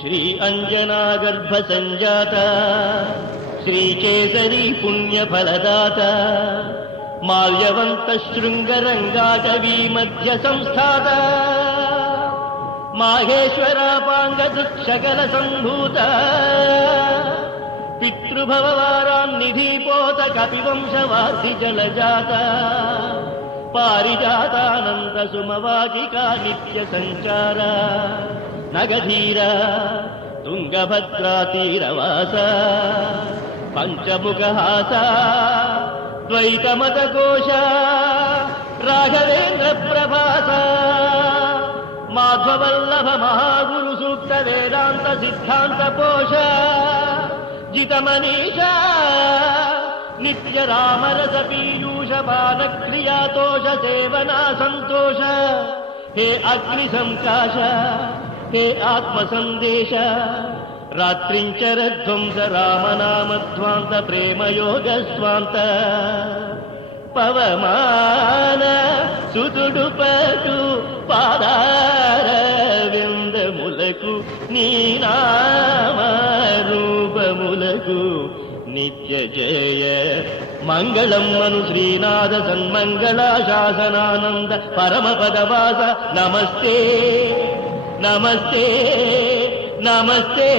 శ్రీ అంజనా గర్భ సంజాత శ్రీకేసరీ పుణ్యఫలదాత మాల్యవంత శృంగరంగాటవీ మధ్య సంస్థాత మాహేశ్వరాపాంగదుఃసకల సంభూత పితృభవవారాన్నిధీపోత కపివంశవాసి జలజాత పారిజాతానంద సుమవాచికా నిత్య సంచార నగధీర తుంగభద్రా తీరవాస పంచముఖహాస ద్వైతమతకోశ రాఘవేంద్ర ప్రభాస మాధ్వవల్లభ మహాగురు సూక్త వేదాంత సిద్ధాంత పోష జితమనీష నిత్య రామరస పీయూష పానక్రియాతోష సేవనా సంతోష హే అగ్ని సంకాశ హే ఆత్మ సందేశ రాత్రించరధ్వంస రామనామధ్వాంత ప్రేమయోగ స్వాంత పవమాన సుతుడు పటు పాదార విందములకు నీ నామరూపములకు నిత్య జయ మంగళం మను శ్రీనాథ సన్మంగళా శాసనానంద పరమపదవాస నమస్తే నమస్తే నమస్తే